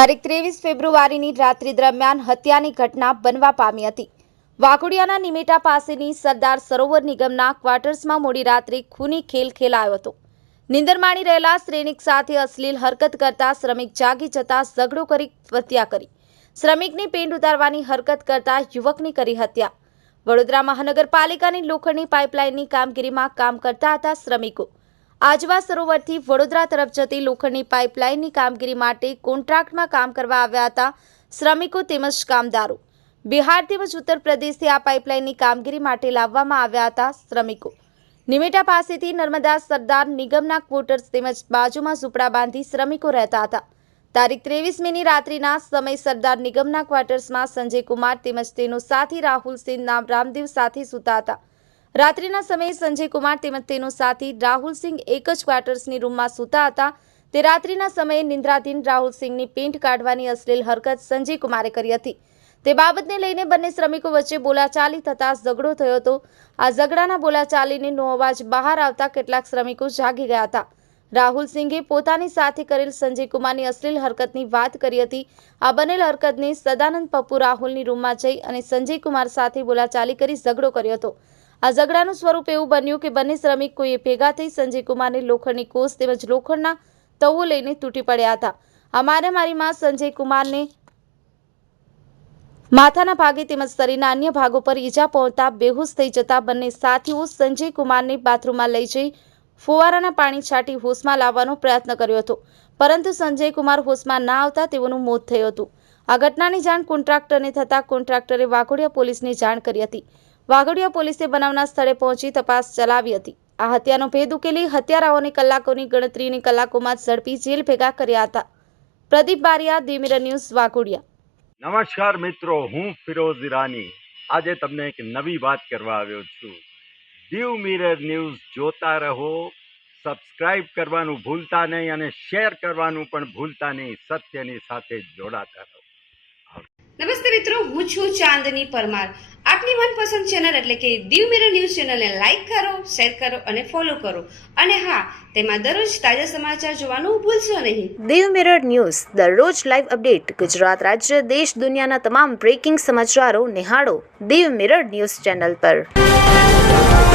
તારીખ 23 ફેબ્રુઆરીની રાત્રિ દરમિયાન હત્યાની ઘટના બનવા પામી હતી। વાઘોડિયાના નિમેટા પાસેની સરદાર સરોવર નિગમના ક્વાર્ટર્સમાં મોડી રાત્રે ખૂની ખેલ ખેલાયો હતો। નિંદર માણી રહેલા શ્રેણિક સાથે અશ્લીલ હરકત કરતા શ્રમિક જાગી જતા ઝઘડો કરી હત્યા કરી। શ્રમિકની પેન્ટ ઉતારવાની હરકત કરતા યુવકની કરી હત્યા। વડોદરા મહાનગરપાલિકાની લોખંડની પાઇપલાઇનની કામગીરીમાં કામ કરતા હતા શ્રમિકો। આજવા સરોવરથી વડોદરા તરફ જતી લોખંડની પાઇપલાઇનની કામગીરી માટે કોન્ટ્રાક્ટમાં કામ કરવા આવ્યા હતા શ્રમિકો તેમજ કામદારો। બિહાર તેમજ ઉત્તર પ્રદેશથી આ પાઇપલાઇનની કામગીરી માટે લાવવામાં આવ્યા હતા શ્રમિકો। નિમેટા પાસેથી નર્મદા સરદાર નિગમના ક્વોર્ટર્સ તેમજ બાજુમાં ઝૂંપડા બાંધી શ્રમિકો રહેતા હતા। તારીખ 23 મેની રાત્રિના સમય સરદાર નિગમના ક્વાર્ટર્સમાં સંજય કુમાર તેમજ તેનો સાથી રાહુલ સિંહ નામ રામદેવ સાથે સૂતા હતા। રાત્રિના સમયે સંજય કુમાર તેમજ તેનો સાથી રાહુલ સિંહ એક જ ક્વાર્ટર્સની રૂમમાં સૂતા હતા। તે રાત્રિના સમયે નિંદ્રાધીન રાહુલ સિંહની પેન્ટ કાઢવાની અશ્લીલ હરકત સંજય કુમારે કરી હતી। તે બાબતને લઈને બંને શ્રમિકો વચ્ચે બોલાચાલી થતા ઝઘડો થયો હતો। આ ઝઘડાના બોલાચાલીનો અવાજ બહાર આવતા કેટલાક શ્રમિકો જાગી ગયા હતા। રાહુલ સિંહે પોતાની સાથે કરેલ સંજય કુમારની અશ્લીલ હરકતની વાત કરી હતી। આ બનેલ હરકતને સદાનંદ પપ્પુ રાહુલની રૂમમાં જઈ અને સંજય કુમાર સાથે બોલાચાલી કરી ઝઘડો કર્યો હતો। આ ઝઘડાનું સ્વરૂપ એવું બન્યું કે બંને શ્રમિકોએ ભેગા થઈ સંજય કુમારની લોખંડની કોસ તેમજ લોખંડના તવો લઈને તૂટી પડ્યા હતા। આ મારામારીમાં સંજય કુમારને માથાના ભાગે તેમજ શરીરના અન્ય ભાગો પર ઈજા પહોંચતા બેહોશ થઈ જતા બંને સાથીઓ સંજય કુમારને બાથરૂમમાં લઈ જઈ ફુવારાના પાણી છાંટી હોશમાં લાવવાનો પ્રયત્ન કર્યો હતો, પરંતુ સંજય કુમાર હોશમાં ના આવતા તેઓનું મોત થયું હતું। આ ઘટનાની જાણ કોન્ટ્રાક્ટરને થતાં કોન્ટ્રાક્ટરે વાઘોડિયા પોલીસને જાણ કરી હતી। વાઘોડિયા પોલીસે બનાવના સ્થળે પહોંચી તપાસ ચલાવી હતી। આ હત્યાનો ભેદ ઉકેલી હત્યારાઓને કલાકોની ગણતરીની કલાકોમાં ઝડપી જેલ ભેગા કર્યા હતા। Pradeep Bariya, the mirror news, Waghodia. નમસ્કાર મિત્રો, હું ફિરોઝ ઈરાની આજે તમને એક નવી વાત કરવા આવ્યો છું। દીવ મિરર ન્યૂઝ જોતા રહો, સબસ્ક્રાઇબ કરવાનું ભૂલતા નહીં અને શેર કરવાનું પણ ભૂલતા નહીં। સત્યની સાથે જોડાતા રહો। નમસ્તે મિત્રો, હું છું ચાંદની પરમાર। આપની મનપસંદ ચેનલ એટલે કે દીવ મિરર ન્યૂઝ ચેનલને લાઈક કરો, શેર કરો અને ફોલો કરો, અને હા, તેમાં દરરોજ તાજા સમાચાર જોવાનું ભૂલશો નહીં। દીવ મિરર ન્યૂઝ દરરોજ લાઈવ અપડેટ ગુજરાત રાજ્ય, દેશ, દુનિયાના તમામ બ્રેકિંગ સમાચારો નિહાળો દીવ મિરર ન્યૂઝ ચેનલ પર।